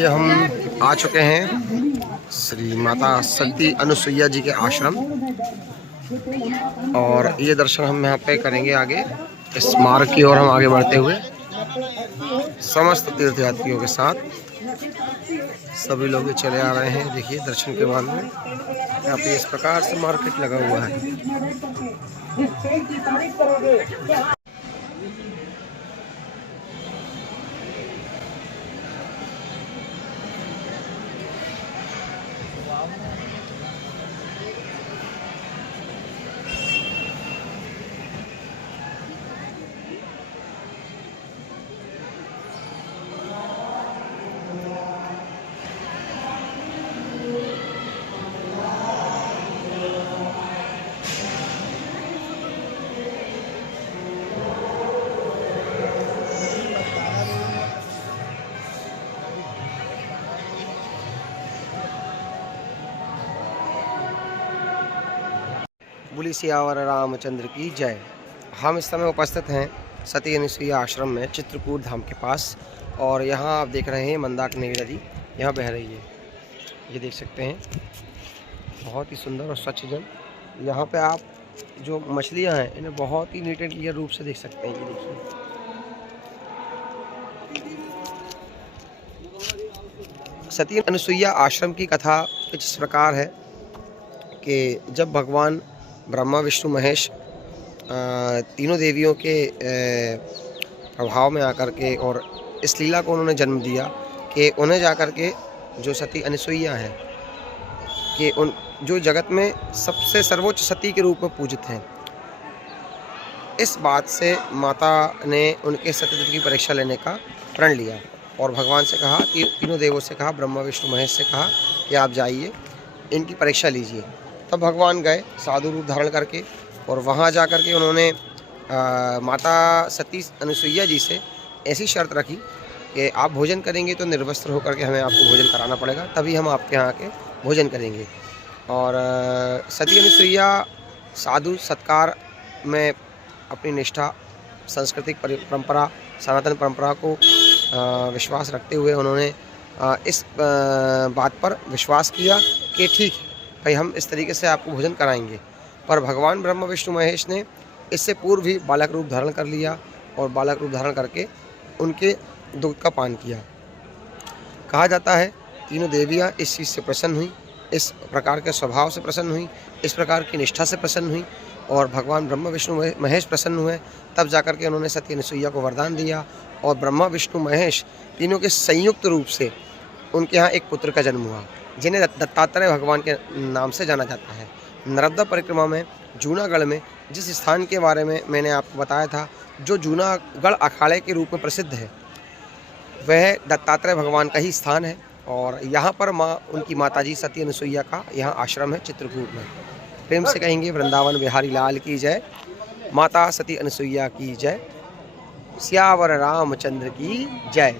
ये हम आ चुके हैं श्री माता सती अनुसुईया जी के आश्रम, और ये दर्शन हम यहाँ पे करेंगे आगे इस मार्ग की ओर हम आगे बढ़ते हुए समस्त तीर्थयात्रियों के साथ। सभी लोग चले आ रहे हैं। देखिए दर्शन के बाद में यहाँ पे इस प्रकार से मार्केट लगा हुआ है। बोली सियावर रामचंद्र की जय। हम इस समय उपस्थित हैं सती अनुसुईया आश्रम में चित्रकूट धाम के पास, और यहाँ आप देख रहे हैं मंदाकिनी नदी यहाँ बह रही है। ये देख सकते हैं बहुत ही सुंदर और स्वच्छ जल। यहाँ पे आप जो मछलियाँ हैं इन्हें बहुत ही नीट एंड क्लियर रूप से देख सकते हैं। ये देखिए सती अनुसुईया आश्रम की कथा कुछ इस प्रकार है कि जब भगवान ब्रह्मा विष्णु महेश तीनों देवियों के प्रभाव में आकर के और इस लीला को उन्होंने जन्म दिया कि उन्हें जाकर के जो सती अनुसुईया हैं कि उन जो जगत में सबसे सर्वोच्च सती के रूप में पूजित हैं, इस बात से माता ने उनके सतीत्व की परीक्षा लेने का प्रण लिया और भगवान से कहा, तीनों देवों से कहा, ब्रह्मा विष्णु महेश से कहा कि आप जाइए इनकी परीक्षा लीजिए। तब भगवान गए साधु रूप धारण करके, और वहाँ जा कर के उन्होंने माता सती अनुसुईया जी से ऐसी शर्त रखी कि आप भोजन करेंगे तो निर्वस्त्र होकर के हमें आपको भोजन कराना पड़ेगा, तभी हम आपके यहाँ आके भोजन करेंगे। और सती अनुसुईया साधु सत्कार में अपनी निष्ठा, सांस्कृतिक परंपरा, सनातन परंपरा को विश्वास रखते हुए उन्होंने इस बात पर विश्वास किया कि ठीक है भाई, हम इस तरीके से आपको भोजन कराएंगे। पर भगवान ब्रह्मा विष्णु महेश ने इससे पूर्व ही बालक रूप धारण कर लिया और बालक रूप धारण करके उनके दूध का पान किया। कहा जाता है तीनों देवियाँ इस चीज़ से प्रसन्न हुई, इस प्रकार के स्वभाव से प्रसन्न हुई, इस प्रकार की निष्ठा से प्रसन्न हुई, और भगवान ब्रह्मा विष्णु महेश प्रसन्न हुए। तब जाकर के उन्होंने सती अनुसुईया को वरदान दिया, और ब्रह्मा विष्णु महेश तीनों के संयुक्त रूप से उनके यहाँ एक पुत्र का जन्म हुआ, जिन्हें दत्तात्रेय भगवान के नाम से जाना जाता है। नर्मदा परिक्रमा में जूनागढ़ में जिस स्थान के बारे में मैंने आपको बताया था, जो जूनागढ़ अखाड़े के रूप में प्रसिद्ध है, वह दत्तात्रेय भगवान का ही स्थान है। और यहाँ पर उनकी माताजी सती अनुसुईया का यहाँ आश्रम है चित्रकूट में। प्रेम से कहेंगे वृंदावन बिहारी लाल की जय, माता सती अनुसुईया की जय, सियावर रामचंद्र की जय।